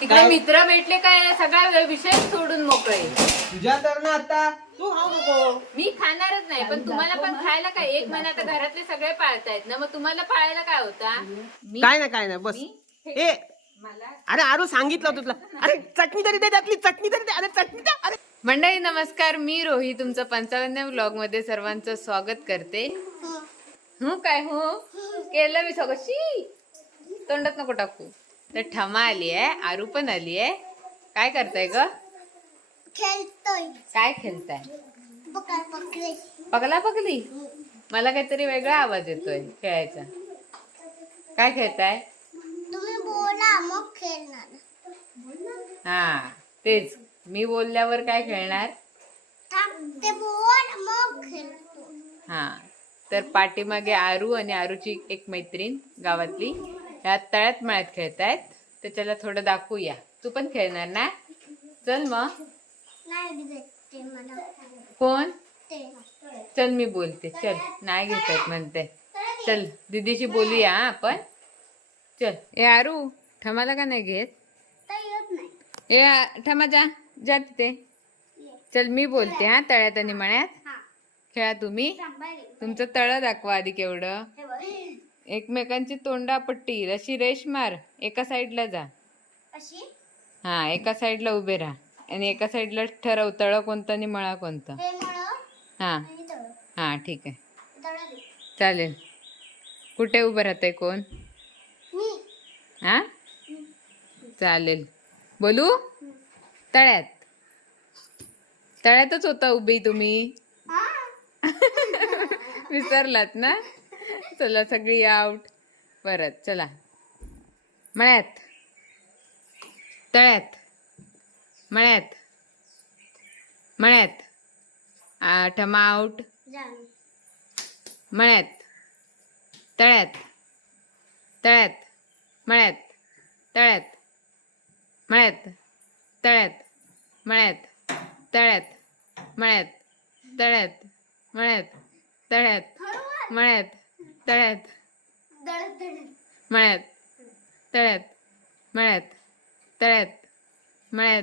तिकडे काय? मित्र भेटले काय? सगळा वेळ विषय सोडून मोकळे. तुझ्या तर ना आता तू खाऊ नको. मी खाणारच नाही पण तुम्हाला पण खायला काय? एक महिना आता घरातले सगळे पाळतायत ना मग तुम्हाला पाळायला काय होता? मी काय ना काय ना बस. ए मला अरे आरू सांगितलं होतं तुला. अरे चटणी तरी दे त्यातली चटणी तरी दे. अरे चटणी दे अरे मंडळी नमस्कार. मी रोही तुमचं पंचावन्न व्लॉगमध्ये सर्वांचं स्वागत करते. हो काय हो? केलं मी सगळं. शी! तोंडात नको टाकू. तर ठमा आली आहे आरू पण आली आहे. काय करताय ग? खेळतोय. काय खेळताय? पगला पगली? मला काहीतरी वेगळा आवाज येतोय खेळायचा. काय खेळताय? तुम्ही बोला मग खेळणार. हा तेच. मी बोलल्यावर काय खेळणार? थांब ते बोल मग खेळतो. हा. तर पाठीमागे आरू आणि आरूची एक मैत्रीण गावातली. ह्या तळ्यात मळ्यात खेळतायत तर त्याला थोडं दाखवूया. तू पण खेळणार ना? चल मग. कोण? चल मी बोलते. चल नाही घेत आहेत म्हणते. चल दीदीशी बोलूया हा आपण. चल. ए आरू ठमाला का नाही घेत? ए ठमा जा. जा तिथे. चल मी बोलते हा तळ्यात आणि मळ्यात. खेळा तुम्ही. तुमचं तळ दाखवा आधी केवढं. एकमेकांची तोंडापट्टी अशी रेश मार एका साईडला जा. अशी? हा एका साईडला उभे राहा आणि एका साईडला ठरव तळ कोणतं आणि मळा कोणतं. हे मळ हा. आणि तळ. हा ठीक आहे. चालेल. कुठे उभं राहतंय कोण? मी. हा? चालेल. बोलू? तळ्यात. तळ्यातच होता उभी तुम्ही. हा. विसरलात ना? चला सगळी आउट परत चला. मळ्यात. तळ्यात. मळ्यात. मळ्यात. आ, ठमा आउट मळ्यात. तळ्यात. तळ्यात. मळ्यात. तळ्यात. मळ्यात. तळ्यात. मळ्यात. तळ्यात. मळ्यात. तळ्यात. मळ्यात. तळ्यात. मळ्यात. तळ्यात. मळ्यात. तळ्यात. मळ्यात. तळ्यात. मळ्यात.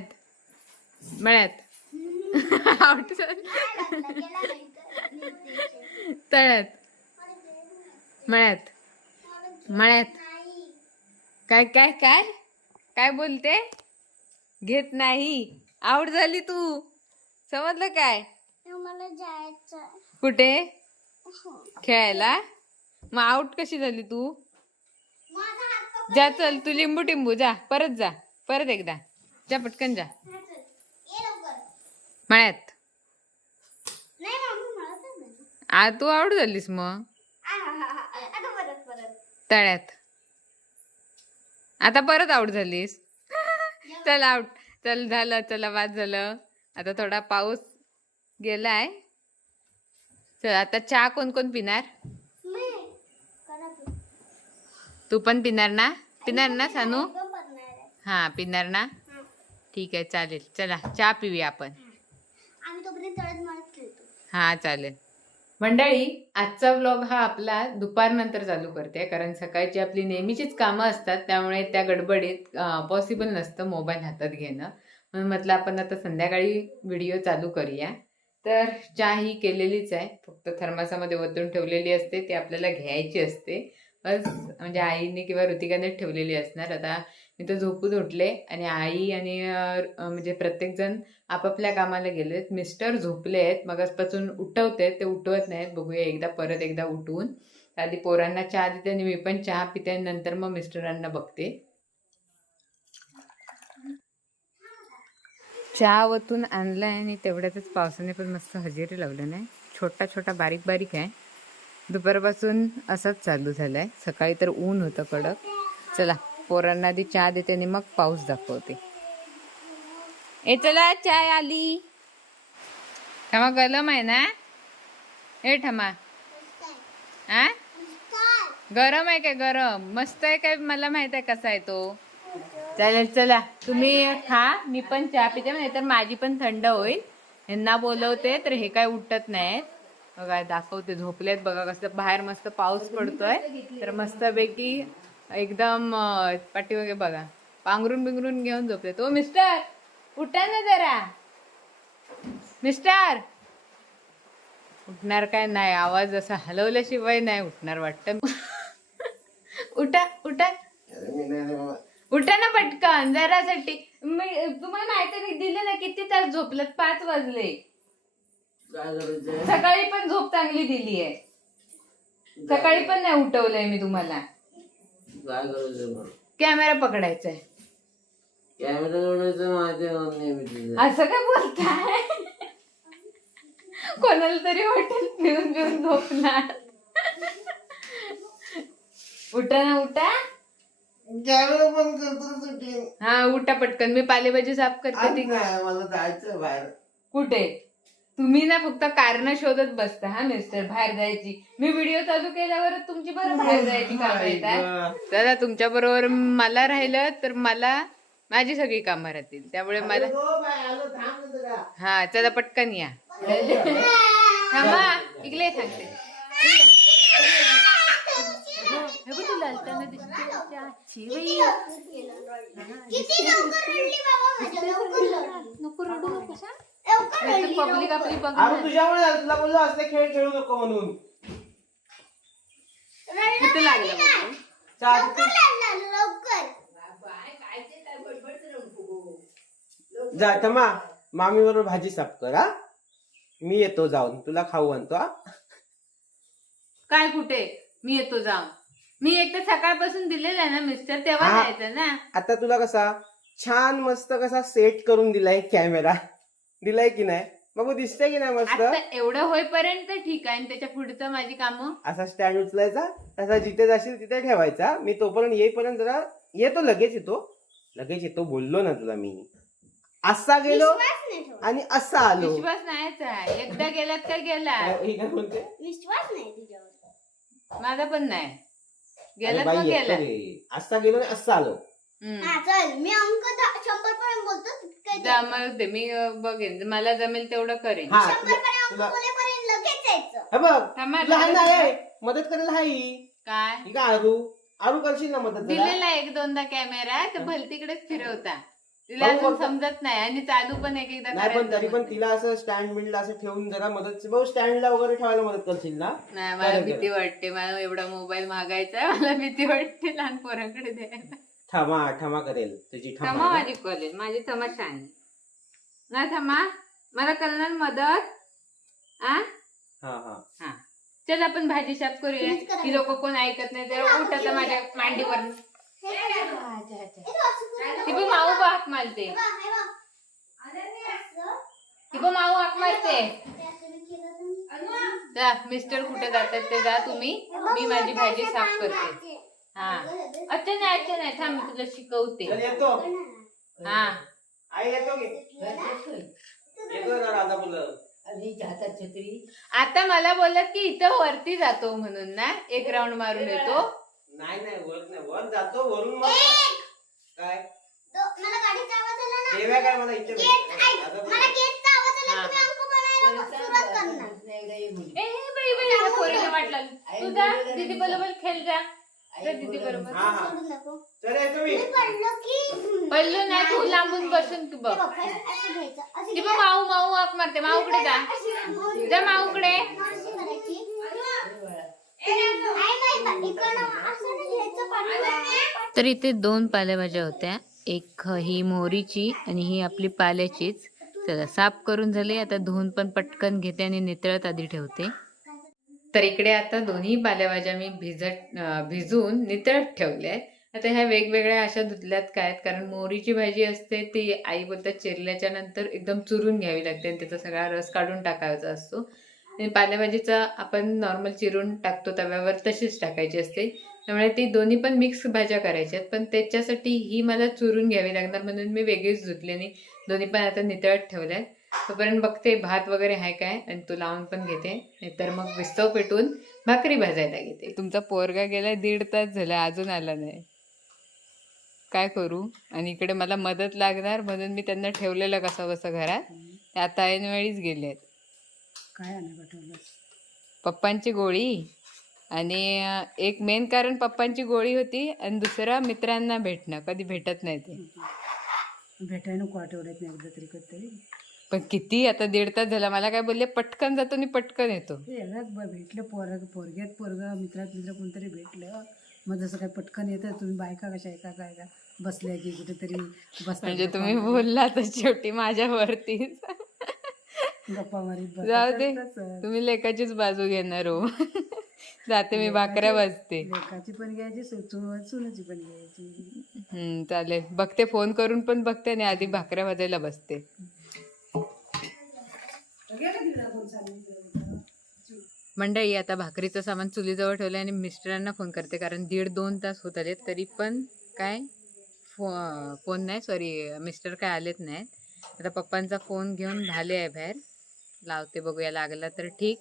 मळ्यात. तळ्यात. मळ्यात. मळ्यात. काय काय काय? काय बोलते? घेत नाही. आउट झाली तू. समजलं काय? मला जायचं कुठे? खेळायला? मग आउट कशी झाली तू? जा चल तू लिंबू टिंबू जा. परत जा. परत एकदा. जा पटकन जा. मळ्यात. आ तू आउट झालीस मग. तळ्यात. आता परत आउट झालीस. चल आउट चल झालं चला वाद झालं. आता थोडा पाऊस गेलाय. चल आता चहा कोण कोण पिणार? तू पण पिणार ना? पिणार ना सानू? हा पिणार ना? हा. ठीक आहे चालेल. चला चहा पिऊया आपण. आम्ही तोपर्यंत तळत मारत खेळतो. हा चालेल. मंडळी आजचा व्लॉग हा आपला दुपारनंतर चालू करते कारण सकाळची आपली नेहमीचीच कामं असतात त्यामुळे त्या गडबडीत पॉसिबल नसतं मोबाईल हातात घेणं. म्हणून म्हटलं आपण आता संध्याकाळी व्हिडिओ चालू करूया. तर चहा ही केलेलीच आहे फक्त थर्मासामध्ये ओतून ठेवलेली असते ती आपल्याला घ्यायची असते. बस म्हणजे आईने किंवा ऋतिकाने ठेवलेली असणार. आता मी तर झोपून उठले आणि आई आणि म्हणजे प्रत्येकजण आपापल्या कामाला गेलेत. मिस्टर झोपले आहेत मगचपासून उठवते ते उठवत नाहीत. बघूया एकदा परत एकदा उठवून. आधी पोरांना चहा देते आणि मी पण चहा पिते नंतर मग मिस्टरांना बघते. चहा वतून आणलाय आणि तेवढ्यातच पावसाने पण मस्त हजेरी लावलं नाही. छोटा छोटा बारीक बारीक आहे. दुपारपासून असंच चालू झालंय. सकाळी तर ऊन होतं कडक. चला पोरांना आधी चहा देते आणि मग पाऊस दाखवते. ए चला चाय आली. ठमा गरम आहे ना? ए ठमा आ? गरम आहे काय गरम? मस्त आहे काय? मला माहीत आहे कसा आहे तो. चालेल चला. तुम्ही खा. मी पण चहा पिते नाही तर माझी पण थंड होईल. यांना बोलवते तर हे काय उठत नाहीत. बघा दाखवते झोपलेत बघा कसं बाहेर मस्त पाऊस पडतोय. तर मस्तपैकी एकदम अं, पाठीमागे बघा. पांघरून बिंगरून घेऊन झोपले तो मिस्टर उठा ना जरा. मिस्टर उठणार काय नाही आवाज असा हलवल्याशिवाय नाही उठणार वाटतं. उठा उठा. उठा ना पटकन जरासाठी. मी तुम्हाला माहिती दिलं ना किती तास झोपलं पाच वाजले. काय सकाळी पण झोप चांगली दिली आहे. सकाळी पण नाही उठवलंय मी तुम्हाला. काय करायचं मग? कॅमेरा पकडायचा आहे कॅमेरा जोडायचं माझ्या नेहमी तुझं. असं काय बोलताय? कोणाला तरी वाटेल पिऊन पिऊन झोपणार. उठा ना उठा. कॅमेरा बंद करतो सुटी हा उठा पटकन. मी पालेभाजी साफ करते ती मला जायचं बाहेर. कुठे? तुम्ही ना फक्त कारण शोधत बसता हा मिस्टर बाहेर जायची. मी व्हिडिओ चालू केल्यावर तुमची बरं बाहेर जायची कामं येतात. दादा तुमच्या बरोबर मला राहिलं तर मला माझी सगळी कामं राहतील. त्यामुळे मला हा चला पटकन या. थांबा इकडे सांगते हे तुला दिसते नको रडू नकोस पब्लिक आपली अरे तुझ्यामुळे झालं. तुला बोललो असले खेळ खेळू नको म्हणून. किती लागलं लवकर रडला लवकर. जा तमा मामी बरोबर भाजी साफ कर हा. मी येतो जाऊन. तुला खाऊ आणतो हा. काय कुठे? मी येतो जाऊन. मी एक तर सकाळपासून दिलेला आहे ना मिस्टर तेव्हा हा. जायचं ना. आता तुला कसा छान मस्त कसा सेट करून दिलाय कॅमेरा दिलाय की नाही? बघू दिसतंय की नाही मस्त? आता एवढं होईपर्यंत ठीक आहे. आणि त्याच्या पुढचं माझी कामं? असा स्टँड उचलायचा. तसा जिथे जाशील तिथे ठेवायचा. मी तोपर्यंत येईपर्यंत जरा येतो लगेच येतो. लगेच येतो बोललो ना तुला मी. असा गेलो विश्वास नाही ठेवत आणि असा आलो. विश्वास नाहीच आहे. एकदा गेलात तर गेला काय- हे काय बोलते विश्वास नाही तुझ्यावर माझा पण नाही. अरे गेलात बाई मग येतो गेला. असा गेलो आणि असा आलो. हा चल मी अंक दहा- शंभर पर्यंत बोलतो काय ते? जमल ते मी अं, बघेन. मला जमेल तेवढं करेन. हा शंभर तुला- पर्यंत अंक तुला- बोलेपर्यंत लगेच यायचं. हे बघ थांबा, तुला हाय ना थांबा. हे. मदत करायला हाय काय? का आरू? आरू करशील ना मदत जरा? दिलेला एक दोनदा कॅमेरा तर भलतीकडेच फिरवता. तिला भाऊ अजून समजत नाही आणि चालू पण एक एकदा नाही पण करायला तरी पण जमत तिला असं स्टँड बिंडला असं ठेवून जरा मदत भाऊ स्टँडला वगैरे ठेवायला मदत करशील ना? नाही मला करेल, भीती वाटते. मला एवढा मोबाईल मागायचा आहे मला भीती वाटते लहान पोरांकडे द्यायला. ठमा ठमा करेल. तुझी थमा ठमा माझी कॉलेज माझी थमा शान ना थमा मला करणार मदत आ? हा हा. हा. चल आपण भाजी साफ करूया. करा. ही लोक कोण ऐकत नाही तर उठत माझ्या मांडीवर हे. हे ती पण माऊ बाक मारते. हे बघ, हे बघ. असं. ती पण माऊ हाक मारते. जा मिस्टर कुठे जातात ते जा तुम्ही. मी माझी भाजी साफ करते. हा. अच्छा नाही अच्छा नाही. थांब मी तुला शिकवते. चल येतो. हा. आई येतो की? येतो ना राधा मुलं. आता मला बोलत की इथं वरती जातो म्हणून ना? एक राऊंड मारून येतो. नाही नाही वर नाही. वर जातो वरून मग काय? तो- मला गाडीचा आवाज आला ना? देव्या काय मला इथे गेट भेट- ऐक, राधा मला. मुलं. गेटचा आवाज आला हा. की मी अंक बनायला सुरुवात करणार. ए बाई बाई या पोरीला वाटला. तू जा दीदी बरोबर खेळ जा. दीदी बरोबर. हा हा. सोडून नको. चल येतो मी मी पडलो की पडलो नाही तू लांबून बसून तू बघ. हे बघ, असं असं घ्यायचं असं ती पण माऊ माऊ हाक मारते. माऊकडे जा. अशी- जा माऊकडे. अशी करायची. आई बाई, बा- इकडनं असं नाही घ्यायचं पाठीवर. तर इथे दोन पालेभाज्या होत्या. एक ही मोहरीची आणि ही आपली पाल्याचीच. चला साफ करून झाले. आता धुवून पण पटकन घेते आणि नितळत आधी ठेवते. तर इकडे आता दोन्ही पालेभाज्या मी भिजत भिजून भिजवून नितळत ठेवल्या आहेत. आता ह्या वेगवेगळ्या अशा धुतल्यात काय आहेत? कारण मोहरीची भाजी असते ती आई बोलतात चिरल्याच्या नंतर एकदम चुरून घ्यावी लागते आणि त्याचा सगळा रस काढून टाकायचा असतो. आणि पालेभाजीचा आपण नॉर्मल चिरून टाकतो तव्यावर तशीच टाकायची असते. त्यामुळे ती दोन्ही पण मिक्स भाज्या करायच्या आहेत. पण त्याच्यासाठी ही मला चुरून घ्यावी लागणार म्हणून मी वेगळीच धुतली आणि दोन्ही पण आता नितळत ठेवल्या आहेत तोपर्यंत बघते भात वगैरे आहे काय? आणि तो लावून पण घेते. नाहीतर मग विस्तव पेटून भाकरी भाजायला घेते. तुमचा पोरगा गेला दीड तास झाला अजून आला नाही. काय करू? आणि इकडे मला मदत लागणार म्हणून मी त्यांना ठेवलेलं कसं बसं घरात. ते आता ऐनवेळीच गेले आहेत. काय पप्पांची गोळी आणि एक मेन कारण पप्पांची गोळी होती आणि दुसरं मित्रांना भेटणं. कधी भेटत नाही ते. भेटायला नको आठवड्यात नाही एकदा तरी कधीतरी. पण किती आता दीड तास झाला मला काय बोलले पटकन जातो आणि पटकन येतो. ब- भेटलं पोरग पोरग्यात पोरगा मित्रात मित्र कोणतरी भेटलं. मग जसं काय पटकन येतं तुम्ही बायका कशा एका काय का बसल्या की कुठेतरी बसल्या म्हणजे तुम्ही बोलला तर शेवटी माझ्यावरतीच गप्पा मारीत बसतात. जाऊ दे. तसंच. तुम्ही लेकाचीच बाजू घेणार हो. जाते मी भाकऱ्या वाजते. लेकाची पण घ्यायची सु- सुनाची पण घ्यायची. हम्म चालेल. बघते फोन करून पण बघते आणि आधी भाकऱ्या वाजायला बसते. मंडळी आता भाकरीचं सामान चुलीजवळ ठेवलं आणि मिस्टरांना फोन करते कारण दीड दोन तास होत आले तरी पण काय फो फोन नाही सॉरी मिस्टर काय आलेत नाहीत. आता पप्पांचा फोन घेऊन झाले आहे बाहेर. लावते बघूया लागला तर ठीक.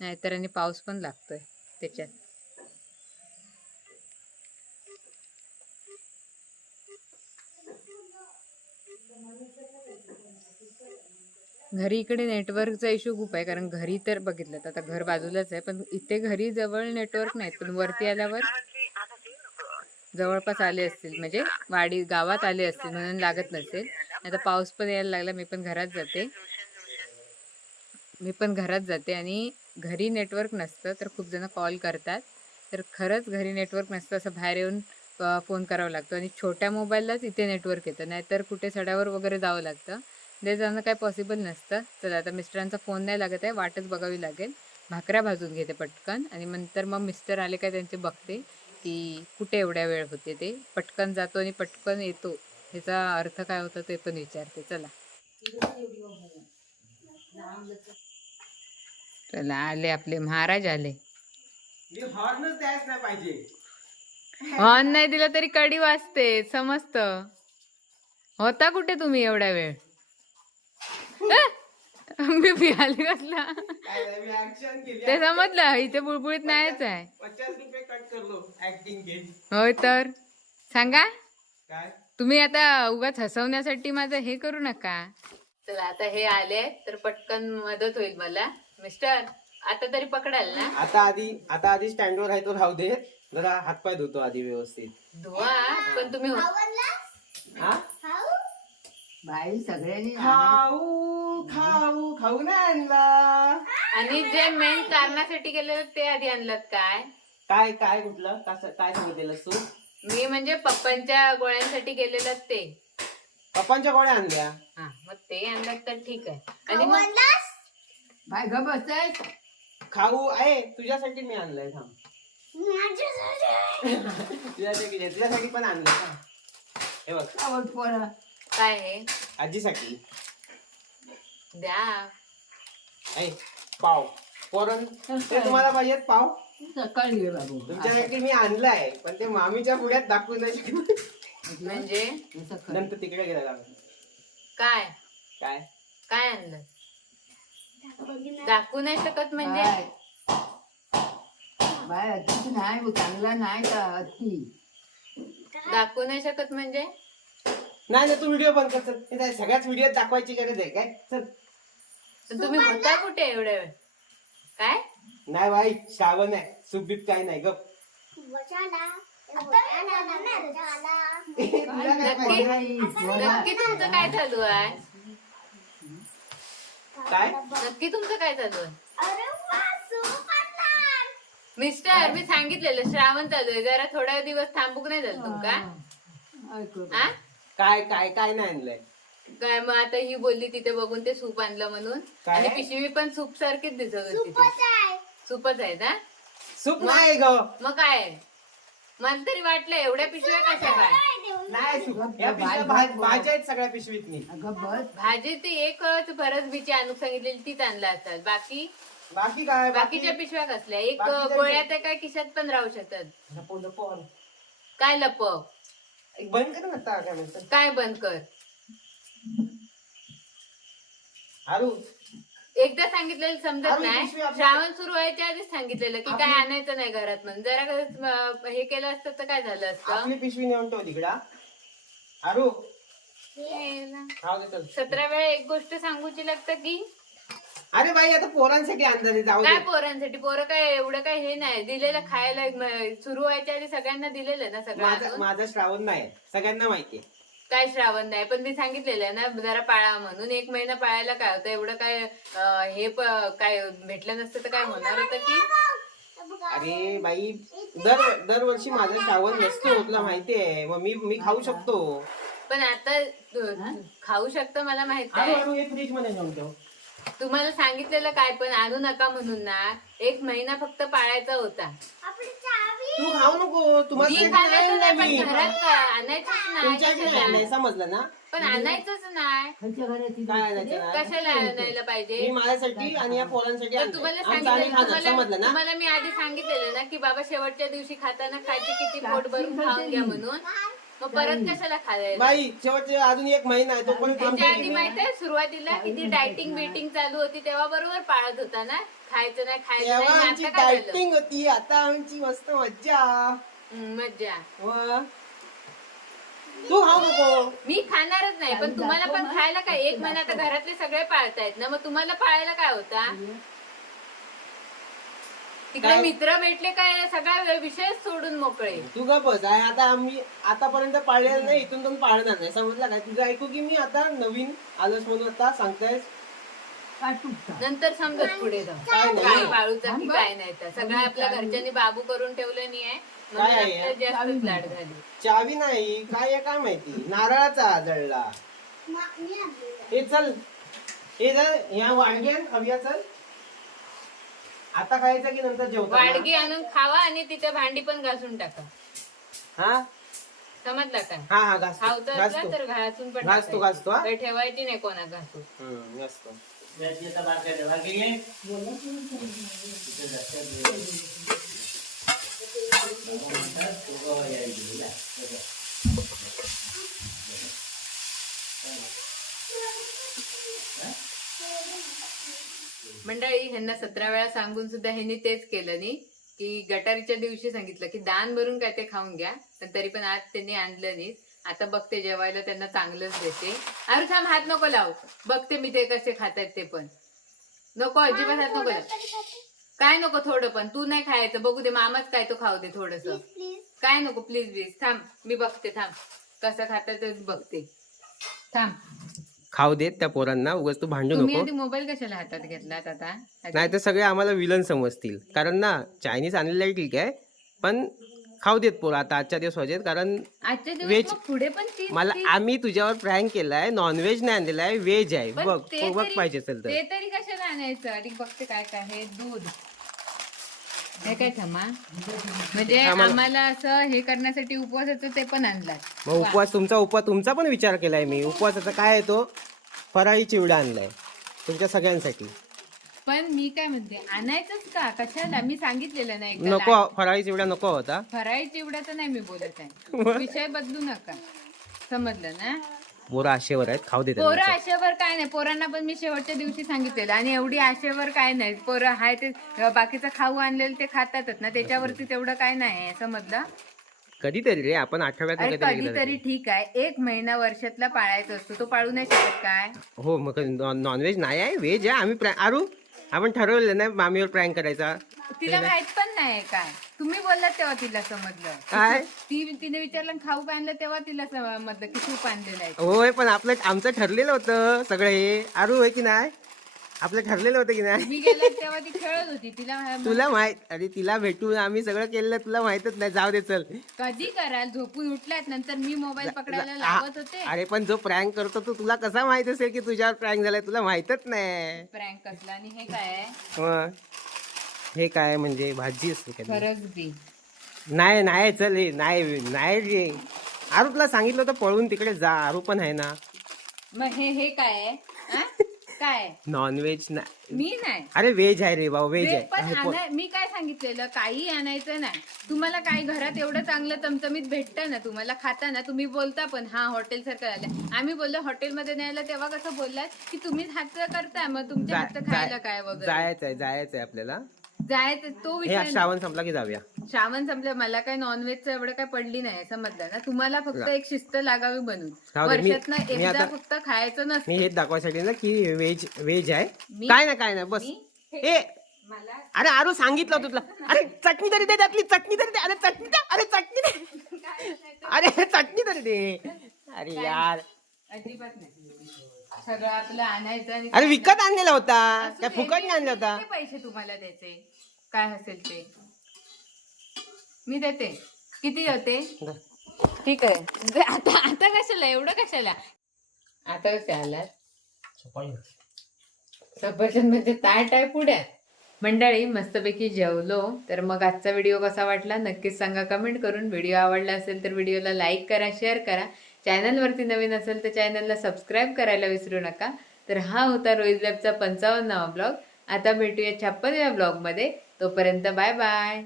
नाहीतर आणि पाऊस पण लागतोय त्याच्यात. घरी इकडे नेटवर्कचा इश्यू खूप आहे कारण घरी तर बघितलं तर आता घर बाजूलाच आहे पण इथे घरी जवळ नेटवर्क नाहीत पण वरती आल्यावर जवळपास आले असतील म्हणजे वाडी गावात आले असतील म्हणून लागत नसेल. आता पाऊस पण यायला लागला मी पण घरात जाते. मी पण घरात जाते आणि घरी नेटवर्क नसतं तर खूप जण कॉल करतात. तर खरंच घरी नेटवर्क नसतं असं बाहेर येऊन फोन करावा लागतो. आणि छोट्या मोबाईललाच इथे नेटवर्क येतं नाहीतर कुठे सड्यावर वगैरे जावं लागतं. ते जाणं काय पॉसिबल नसतं. चला आता मिस्टरांचा फोन नाही लागत आहे. वाटच बघावी लागेल. भाकऱ्या भाजून घेते पटकन. आणि नंतर मग मिस्टर आले काय त्यांचे बघते की कुठे एवढ्या वेळ होते ते. पटकन जातो आणि पटकन येतो. ह्याचा अर्थ काय होता ते पण विचारते. चला. चला आले आपले. महाराज आले. हॉर्न नाही दिला तरी कडी वाजते. समजत. होता कुठे तुम्ही एवढा वेळ! मी मी केली. ते समजलं इथे बुळबुळीत नाहीच आहे. पचास रुपये कट करलो. ऍक्टिंग के होय तर. सांगा. काय? तुम्ही आता उगाच हसवण्यासाठी माझं हे करू नका. चला आता हे आले तर पटकन मदत होईल मला. मिस्टर आता तरी पकडाल ना? आता आधी आता आधी स्टँडवर आहे तो राहू दे. जरा हातपाय धुतो आधी व्यवस्थित. धुवा पण तुम्ही हो- हा? बाई सगळ्यांनी खाऊ खाऊ खाऊ नाही आणला. आणि जे मेन कारणासाठी गेलेलं ते आधी आणलात काय? काय काय कुठलं? कसं काय सांगितलेलं तू? मी म्हणजे पप्पांच्या गोळ्यांसाठी गेलेलं ते. पप्पांच्या गोळ्या आणल्या? हा मग ते आणलात तर ठीक आहे. आणि मग बाय ग बसाय खाऊ आहे तुझ्यासाठी मी आणलंय थांब. माझ्यासाठी? तुझ्यासाठी तुझ्यासाठी पण आणलंय का हे बघ. आवड पोरा. काय आहे. आजीसाठी. द्या. आहे पाव. पोरण. ते तुम्हाला पाहिजेत पाव? सकाळी बाबू तुमच्यासाठी मी आणलाय पण ते मामीच्या पुढ्यात दाखवू नाही शकत. म्हणजे? नंतर तिकडे गेला लागला काय? काय? काय आणलं? दाखवू नाही शकत म्हणजे? बाय. अति नाही चांगला नाही का अति दाखवू नाही शकत म्हणजे? नाही नाही तू व्हिडिओ बंद कर चल. हे काय सगळ्याच व्हिडिओ दाखवायची गरज आहे काय? चल. पण तुम्ही होता कुठे एवढ्या वेळ? काय? नाही बाई श्रावण आहे. सुबीत काय नाही गप. तुला काय नक्की? तुमचं काय चालू आहे? काय? नक्की तुमचं काय चालू आहे? अरे वा सुपरलाल मिस्टर मी सांगितलेलं श्रावण चालू आहे. जरा थोडा दिवस थांबूक नाही झालं तुमका? हा. काय काय काय नाही आणलंय. काय मग आता ही बोलली तिथे बघून ते सूप आणलं म्हणून. काय? आणि पिशवी पण सूप सारखीच दिसत होती ती. सुपच आहे. सूपच आहे ना? सूप नाही ग. मग काय? आहे? मला तरी वाटलं एवढ्या पिशव्या कशा काय? नाही सूप या पिशव्या भा- भाज्या आहेत सगळ्या पिशवीत अगं बस. भाजी ती एकच भरत बीची आणून सांगितलेली तीच आणला असतात. बाकी? बाकी काय? बाकी बाकीच्या पिशव्या कसल्या? एक बाकीच्या गोळ्या तर काय खिशात पण राहू शकतात. लपव, लपव. काय लपव? एक बंद कर ना आता काय म्हणतात काय बंद कर? आरू एकदा सांगितलेलं समजत अरे, नाही. पिशवी आपल्या- श्रावण सुरू व्हायच्या आधीच सांगितलेलं की काय आणायचं नाही घरात म्हणून. जरा हे केलं असतं तर काय झालं असतं? आपली पिशवी नेऊन ठेव तिकडा. आरू हे ना. राहू दे चल. सतरा वेळा एक गोष्ट सांगूची लागतं की अरे बाई आता पोरांसाठी अंदाजे जाऊ दे. काय पोरांसाठी? पोरं काय एवढं काय हे नाही. दिलेलं खायला म- सुरू व्हायच्या आधी सगळ्यांना दिलेलं ना सगळं माझा आणून. माझा श्रावण नाही. सगळ्यांना माहितीये काय श्रावण नाही पण मी सांगितलेलं ना जरा पाळा म्हणून. एक महिना पाळायला काय होतं? एवढं काय अं, हे प- काय भेटलं नसतं तर काय होणार होतं की? अरे बाई दर दरवर्षी माझा श्रावण नसतो तुला माहितीये मग मी मी खाऊ शकतो. पण आता तू- खाऊ शकतो मला माहीत आहे. हे फ्रीजमध्ये ठेव. तुम्हाला सांगितलेलं काय पण आणू नका म्हणून ना. एक महिना फक्त पाळायचा होता. आपली चावी. तू खाऊ नको तुम्हाला मी सांगितलं खाण्याचं नाही नाही पण मी. घरात का- आणायचंच नाही तुमच्या इकडे कशाला? आणलंय, समजलं ना? पण आणायचंच नाही. काय आणायचं नाही? कशाला आणायला मी पाहिजे? माझ्यासाठी आणि या पोरांसाठी आणलंय. तुम्हाला आमचं आम्ही सांगितलं खाणार, तुम्हाला समजलं ना? तुम्हाला मी आधी सांगितलेलं ना की बाबा शेवटच्या दिवशी खाताना खायचे किती पोट भरून खाऊन घ्या म्हणून. मग परत कशाला खायला? बाई शेवटचे अजून एक महिना आहे तोपर्यंत त्याच्या आमच्या आधी माहीत आहे सुरुवातीला किती डायटिंग बिटिंग चालू होती तेव्हा बरोबर पाळत होता ना? खायचं नाही खायचं तेव्हा नाही आमची आता काय झालं? डायटिंग होती आता आमची मस्त मज्जा. हम्म, मज्जा. वा. तू खाऊ नको. मी खाणारच नाही पण तुम्हाला पण खायला काय? एक महिना आता घरातले सगळे पाळतायत ना मग तुम्हाला पाळायला काय होता तिकडे काय? मित्र भेटले काय? सगळा विषय सोडून मोकळे. तू का बस आहे आता आम्ही आतापर्यंत पाळलेलं नाही इथून पण पाळणार नाही. समजलं काय? तुझं ऐकू की मी आता नवीन आलस म्हणून आता सांगतायस? नंतर समजत पुढे जाऊ. काय काय नाही पाळूचा की काय नाही तर सगळं आपल्या घरच्यांनी बाबू करून ठेवलं नाही आहे म्हणून काय आहे? आपल्याला जास्तच लाड झाली. चावी नाही. काय आहे? काय माहिती? नारळाचा जळला. हे चल. हे जर ह्या वांग्यान खाऊया चल. आता खायचं की नंतर जेवता वाडगी आणून खावा आणि तिथे भांडी पण घासून टाका. हा? समजला काय हा हा घासतो. खावतं घासतो. असलं तर घासून पण घासतो टाकायचं. घासतो हा? काही ठेवायची नाही कोणा घासून हम्म, घासतो. मंडळी ह्यांना सतरा वेळा सांगून सुद्धा ह्यांनी तेच केलं नाही. की गटारीच्या दिवशी सांगितलं की दान भरून काय ते खाऊन घ्या पण तरी पण आज त्यांनी आणलं नाही. आता बघते जेवायला त्यांना चांगलंच देते. अरे थांब हात नको लाव. बघते मी ते कसे खातात ते पण. नको अजिबात हात नको लाव. काय नको थोडं पण? तू नाही खायचं. बघू दे मामाच काय तो खाऊ दे थोडस. काय नको? प्लीज प्लीज थांब मी बघते थांब. कसं खातात बघते. थांब. खाऊ देत त्या पोरांना उगाच तू भांडू तुम्ही नको. आधी मोबाईल कशाला हातात घेतलात आता? नाही तर सगळे आम्हाला विलन समजतील. कारण ना चायनीज आणलेलं आहे ठीक आहे पण खाऊ देत पोरं आता आजच्या दिवस व्हायचे कारण आजच्या दिवस Veg- मग पुढे पण मला आम्ही तुझ्यावर प्रँक केलाय नॉनव्हेज नाही आणलेला आहे व्हेज आहे. पण बघ ते बघ तरी- पाहिजे असेल तर. ते तरी कशाला आणायचं? आणि बघते काय काय हे दूध. हे काय थांबा. म्हणजे आम्हाला- आम्हाला असं हे करण्यासाठी उपवासाचं ते पण आणलात. मग उपवास तुमचा उपवास तुमचा पण विचार केलाय मी. उपवासाचा काय आहे तो? फराळी चिवडा आणलाय तुमच्या सगळ्यांसाठी. पण मी काय म्हणते आणायचंच का? कशाला? मी सांगितलेलं नाही नको फराळी चिवडा नको होता. फराळी चिवड्याचं नाही मी बोलत आहे. विषय बदलू नका. समजलं ना? पोरं आशेवर आहेत खाऊ देत पोरं आशेवर काय नाही. पोरांना पण मी शेवटच्या दिवशी सांगितलेलं. आणि एवढी आशेवर काय नाही. पोरं हाय ते बाकीचं खाऊ आणलेलं ते खातातच ना. त्याच्यावरती तेवढं काय नाही. समजलं? कधीतरी रे आपण आठवड्यात अरे कधीतरी ठीक आहे. एक महिना वर्षातला पाळायचा असतो तो पाळू नाही शकत काय? हो मग नॉनव्हेज नाही आहे व्हेज आहे. आम्ही प्रँक आरू आपण ठरवलेलं नाही मामीवर प्रँक करायचा. तिला माहीत पण नाही काय. तुम्ही बोललात तेव्हा तिला समजलं. काय? ती तिने विचारलं खाऊ आणलं तेव्हा तिला समजलं की तूप आणलेलं आहे होय पण आपलं आमचं ठरलेलं होतं सगळं हे. आरू होय की नाही? आपलं ठरलेलं होतं की नाही? मी गेला तेव्हा ती खेळत होती तिला तुला माहीत अरे तिला भेटून आम्ही सगळं केलेलं तुला माहितच नाही जाऊ दे चल. कधी कराल झोपून उठल्यात नंतर मी मोबाईल पकडायला लावत होते. अरे पण जो प्रँक करतो तो तुला कसा माहीत असेल की तुझ्यावर प्रँक झालाय? तुला माहितच नाही. प्रँक कसला आणि हे काय आहे? मग? हे काय म्हणजे भाजी असते खरंच बी. नाही नाही चल हे नाही नाही रे. आरू तुला सांगितलं होतं पळून तिकडे जा. आरू पण आहे ना. मग हे हे काय आहे? आ? काय? नॉनव्हेज नाही मी नाही. अरे व्हेज आहे रे भाऊ व्हेज ते पण आहे, आणाय- मी काय सांगितलेलं? काही आणायचं नाही. तुम्हाला काय घरात एवढं चांगलं चमचमीत भेटतं ना तुम्हाला खाताना तुम्ही बोलता पण हा हॉटेल सारखं झालं आम्ही बोललो हॉटेलमध्ये न्यायला तेव्हा कसं बोललात? की तुम्हीच हातचं करताय मग तुमच्या जा- हातचं खायला काय वगैरे? जायचं आहे जायचं आहे आपल्याला. जायचं तो हे विषय श्रावण संपला की जाऊया. श्रावण संपलं मला काय नॉनव्हेजचं एवढं काय पडली नाही समजलं ना. तुम्हाला फक्त एक शिस्त लागावी बनून राहू दे, मी- वर्षात मी एकदा आता- फक्त खायचं नसतं. मी हेच दाखवायसाठी ना की व्हेज व्हेज आहे. मी- काय ना काय ना बस. मी ए मला अरे आरू सांगितलं होतं तुला. अरे चटणी तरी दे त्यातली चटणी तरी दे. अरे चटणी दे अरे चटणी दे. अरे चटणी तरी दे. अरे यार. अजिबात नाही. सगळं आपलं आणायचं आणि अरे विकत आणलेला होता. असू काय दे, फुकट मी- आणला होता पैसे तुम्हाला द्यायचे. काय असेल ते? मी देते. किती होते? ठीक आहे. आता आता कशाला? एवढं कशाला? आता कसे आलात सफरचंद म्हणजे ताट आहे पुढ्यात मंडळी मस्तपैकी जेवलो. तर मग आजचा व्हिडिओ कसा वाटला नक्कीच सांगा. कमेंट करून. व्हिडिओ आवडला असेल तर व्हिडिओला लाईक करा शेअर करा. चॅनलवरती नवीन असेल तर चॅनलला सबस्क्राईब करायला विसरू नका. तर हा होता रोहित लॅबचा पंचावन्नावा ब्लॉग. आता भेटूया छप्पनव्या ब्लॉगमध्ये. तोपर्यंत बाय बाय.